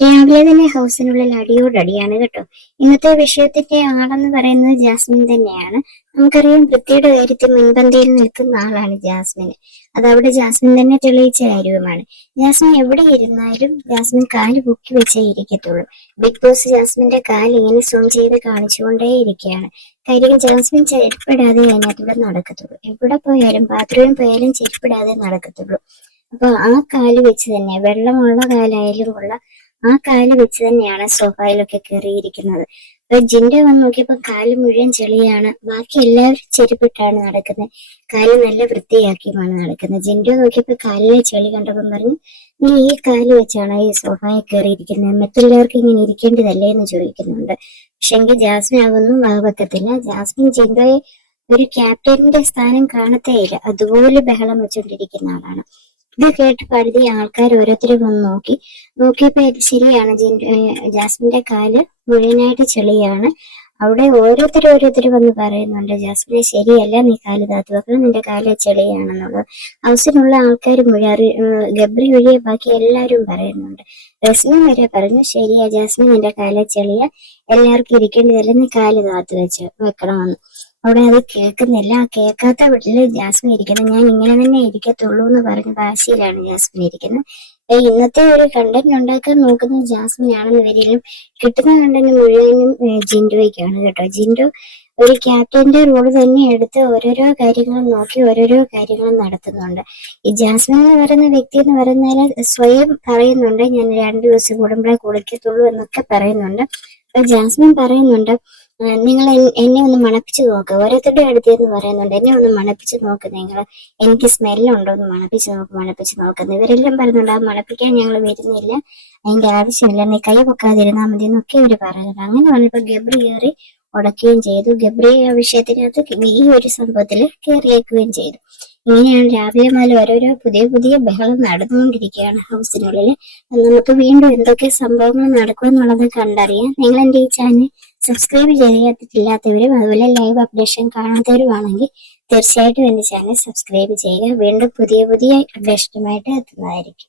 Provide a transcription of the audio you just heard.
രാവിലെ തന്നെ ഹൗസിനുള്ളിൽ അടിയോടടിയാണ് കേട്ടോ. ഇന്നത്തെ വിഷയത്തിന്റെ ആളെന്ന് പറയുന്നത് ജാസ്മിൻ തന്നെയാണ്. നമുക്കറിയാം വൃത്തിയുടെ കാര്യത്തിൽ മുൻപന്തിയിൽ നിൽക്കുന്ന ആളാണ് ജാസ്മിൻ. അതവിടെ ജാസ്മിൻ തന്നെ തെളിയിച്ച കാര്യവുമാണ്. ജാസ്മിൻ എവിടെ ഇരുന്നാലും ജാസ്മിൻ കാൽ പൊക്കി വെച്ചേ ഇരിക്കത്തുള്ളൂ. ബിഗ് ബോസ് ജാസ്മിന്റെ കാൽ ഇങ്ങനെ സൂം ചെയ്ത് കാണിച്ചുകൊണ്ടേ ഇരിക്കുകയാണ്. കാര്യം ജാസ്മിൻ ചെരുപ്പിടാതെ അതിനകത്തൂടെ നടക്കത്തുള്ളൂ. എവിടെ പോയാലും ബാത്റൂമിൽ പോയാലും ചെരുപ്പിടാതെ നടക്കത്തുള്ളൂ. അപ്പൊ ആ കാൽ വെച്ച് തന്നെ വെള്ളമുള്ള കാലായാലും ഉള്ള ആ കാൽ വെച്ച് തന്നെയാണ് സോഫയിലൊക്കെ കയറിയിരിക്കുന്നത്. അപ്പൊ ജിൻഡ വന്ന് നോക്കിയപ്പോ കാൽ മുഴുവൻ ചെളിയാണ്. ബാക്കി എല്ലാവരും ചെരുപ്പിട്ടാണ് നടക്കുന്നത് കാൽ നല്ല വൃത്തിയാക്കിയുമാണ് നടക്കുന്നത് ജിൻഡ നോക്കിയപ്പോ കാലിലെ ചെളി കണ്ടപ്പം പറഞ്ഞു നീ ഈ കാൽ വെച്ചാണ് ഈ സോഫയിൽ കയറിയിരിക്കുന്നത് മറ്റുള്ളവർക്ക് ഇങ്ങനെ ഇരിക്കേണ്ടതല്ലേ എന്ന് ചോദിക്കുന്നുണ്ട്. പക്ഷെങ്കിൽ ജാസ്മിൻ അതൊന്നും വകവെക്കത്തില്ല ജാസ്മിൻ ജിൻഡോയെ ഒരു ക്യാപ്റ്റന്റെ സ്ഥാനം കാണത്തേയില്ല അതുപോലെ ബഹളം വെച്ചുകൊണ്ടിരിക്കുന്ന ആളാണ്. ഇത് കേട്ട് കരുതി ആൾക്കാർ ഓരോരുത്തരും വന്ന് നോക്കി. നോക്കിയപ്പോ ഇത് ശരിയാണ്. ജാസ്മിന്റെ കാൽ മുഴുവനായിട്ട് ചെളിയാണ്. അവിടെ ഓരോരുത്തർ ഓരോരുത്തർ വന്ന് പറയുന്നുണ്ട് ജാസ്മിനെ ശരിയല്ല നീ കാൽ താത്തു വെക്കണം നിന്റെ കാൽ ചെളിയാണെന്നുള്ളത്. ഹൗസിനുള്ള ആൾക്കാർ മുഴുവൻ അറി- ഗബ്രി ഒഴിയെ ബാക്കി എല്ലാവരും പറയുന്നുണ്ട്. റസ്മിൻ വരെ പറഞ്ഞു ശരിയാ ജാസ്മിൻ നിന്റെ കാൽ ചെളിയ. എല്ലാവർക്കും ഇരിക്കേണ്ടതല്ല നീ കാൽ താത്തു വെച്ച് വെക്കണമെന്ന്. അവിടെ അത് കേൾക്കുന്നില്ല. കേൾക്കാത്ത വീട്ടിൽ ജാസ്മിൻ ഇരിക്കുന്നത് ഞാൻ ഇങ്ങനെ തന്നെ ഇരിക്കത്തുള്ളൂ എന്ന് പറഞ്ഞ ഭാഷയിലാണ് ജാസ്മിൻ ഇരിക്കുന്നത്. ഇന്നത്തെ ഒരു കണ്ടന്റ് ഉണ്ടാക്കാൻ നോക്കുന്നത് ജാസ്മിൻ ആണെന്ന് വരികയും കിട്ടുന്ന കണ്ടന്റ് മുഴുവനും ജിൻഡോയ്ക്കാണ് കേട്ടോ. ജിൻഡോ ഒരു ക്യാപ്റ്റന്റെ റോൾ തന്നെ എടുത്ത് ഓരോരോ കാര്യങ്ങളും നോക്കി ഓരോരോ കാര്യങ്ങളും നടത്തുന്നുണ്ട്. ഈ ജാസ്മിൻ എന്ന് പറയുന്ന വ്യക്തി എന്ന് പറയുന്നത് സ്വയം പറയുന്നുണ്ട്. ഞാൻ രണ്ടു ദിവസം കൂടുമ്പോഴേ കുളിക്കത്തുള്ളൂ എന്നൊക്കെ പറയുന്നുണ്ട്. അപ്പൊ ജാസ്മിൻ പറയുന്നുണ്ട് നിങ്ങൾ എന്നെ ഒന്ന് മണപ്പിച്ച് നോക്ക്. ഓരോരുത്തരുടെ അടുത്ത് എന്ന് പറയുന്നുണ്ട് എന്നെ ഒന്ന് മണപ്പിച്ച് നോക്ക് നിങ്ങൾ എനിക്ക് സ്മെല്ലുണ്ടോ ഒന്ന് മണപ്പിച്ച് നോക്ക് മണപ്പിച്ച് നോക്കുന്നു ഇവരെല്ലാം പറയുന്നുണ്ട്. ആ മണപ്പിക്കാൻ ഞങ്ങൾ വരുന്നില്ല. അതിന്റെ ആവശ്യമില്ല. നീ കൈ പൊക്കാതിരുന്നാൽ മതി എന്നൊക്കെ ഇവർ പറയുന്നുണ്ട് അങ്ങനെ പറഞ്ഞപ്പോൾ ഗബ്രി കയറി ഉടക്കുകയും ചെയ്തു. ഗബ്രി വിഷയത്തിനകത്ത് ഈ ഒരു സംഭവത്തിൽ കയറിയേക്കുകയും ചെയ്തു. ഇങ്ങനെയാണ് രാവിലെ മുതൽ ഓരോരോ പുതിയ പുതിയ ബഹളം നടന്നുകൊണ്ടിരിക്കുകയാണ് ഹൗസിനുള്ളിൽ നമുക്ക് വീണ്ടും എന്തൊക്കെ സംഭവങ്ങൾ നടക്കുമെന്നുള്ളത് കണ്ടറിയാം. നിങ്ങൾ എന്റെ ഈ ചാനൽ സബ്സ്ക്രൈബ് ചെയ്തിട്ടില്ലാത്തവരും അതുപോലെ ലൈവ് അപ്ഡേഷൻ കാണാത്തവരുമാണെങ്കിൽ തീർച്ചയായിട്ടും എന്റെ ചാനൽ സബ്സ്ക്രൈബ് ചെയ്യുക. വീണ്ടും പുതിയ പുതിയ അപ്ഡേഷനുമായിട്ട് എത്തുന്നതായിരിക്കും.